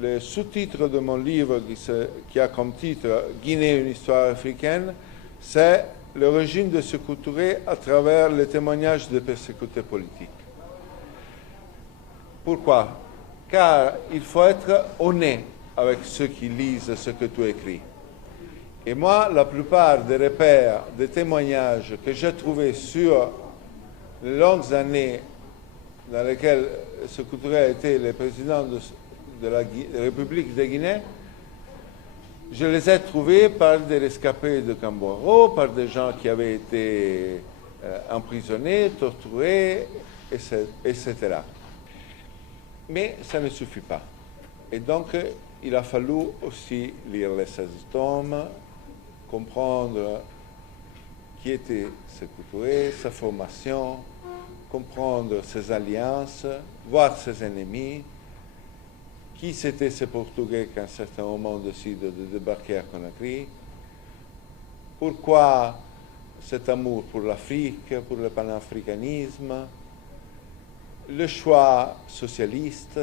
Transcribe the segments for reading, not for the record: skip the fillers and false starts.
le sous-titre de mon livre qui a comme titre Guinée, une histoire africaine, c'est l'origine de Sékou Touré à travers les témoignages de persécutés politiques. Pourquoi? Car il faut être honnête avec ceux qui lisent ce que tu écris. Et moi, la plupart des repères, des témoignages que j'ai trouvés sur les longues années dans lesquelles Sékou Touré a été le président de la République de Guinée, je les ai trouvés par des rescapés de Camboro, par des gens qui avaient été emprisonnés, torturés, etc. Mais ça ne suffit pas. Et donc, il a fallu aussi lire les 16 tomes, comprendre qui était Sékou Touré, sa formation, comprendre ses alliances, voir ses ennemis, qui c'était ces Portugais qu'à un certain moment décident de débarquer à Conakry, pourquoi cet amour pour l'Afrique, pour le panafricanisme, le choix socialiste,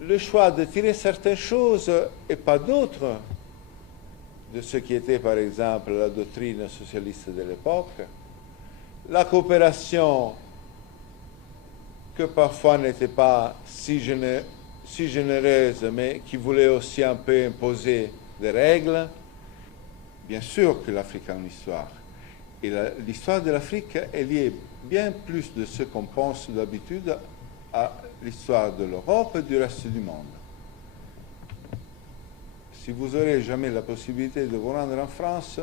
le choix de tirer certaines choses et pas d'autres de ce qui était par exemple la doctrine socialiste de l'époque, la coopération que parfois n'était pas si généreuse, mais qui voulait aussi un peu imposer des règles. Bien sûr que l'Afrique a une histoire. Et l'histoire de l'Afrique est liée bien plus de ce qu'on pense d'habitude à l'histoire de l'Europe et du reste du monde. Si vous n'aurez jamais la possibilité de vous rendre en France,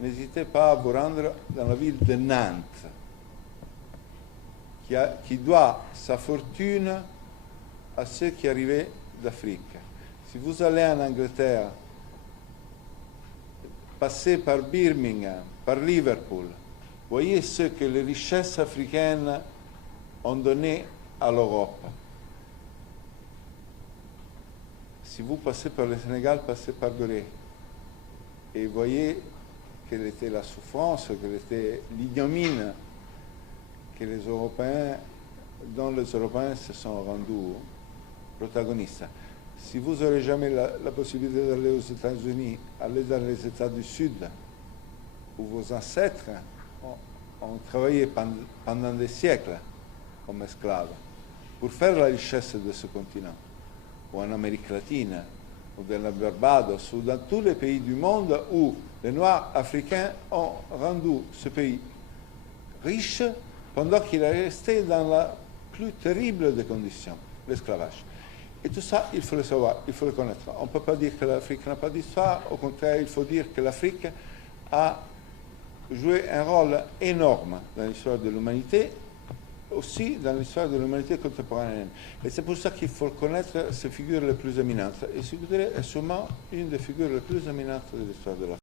n'hésitez pas à vous rendre dans la ville de Nantes, qui doit sa fortune à ceux qui arrivaient d'Afrique. Si vous allez en Angleterre, passez par Birmingham, par Liverpool, voyez ce que les richesses africaines ont donné à l'Europe. Si vous passez par le Sénégal, passez par Gorée et voyez quelle était la souffrance, quelle était l'ignominie que les Européens, dont les Européens se sont rendus protagonistes. Si vous n'aurez jamais la possibilité d'aller aux États-Unis, allez dans les États du Sud, où vos ancêtres ont travaillé pendant des siècles comme esclaves pour faire la richesse de ce continent, ou en Amérique latine, ou dans la Barbados, ou dans tous les pays du monde où les Noirs africains ont rendu ce pays riche pendant qu'il est resté dans la plus terrible des conditions, l'esclavage. Et tout ça, il faut le savoir, il faut le connaître. On ne peut pas dire que l'Afrique n'a pas d'histoire, au contraire, il faut dire que l'Afrique a joué un rôle énorme dans l'histoire de l'humanité, aussi dans l'histoire de l'humanité contemporaine. Et c'est pour ça qu'il faut connaître ces figures les plus éminentes. Et Sékou Touré est sûrement une des figures les plus éminentes de l'histoire de l'Afrique.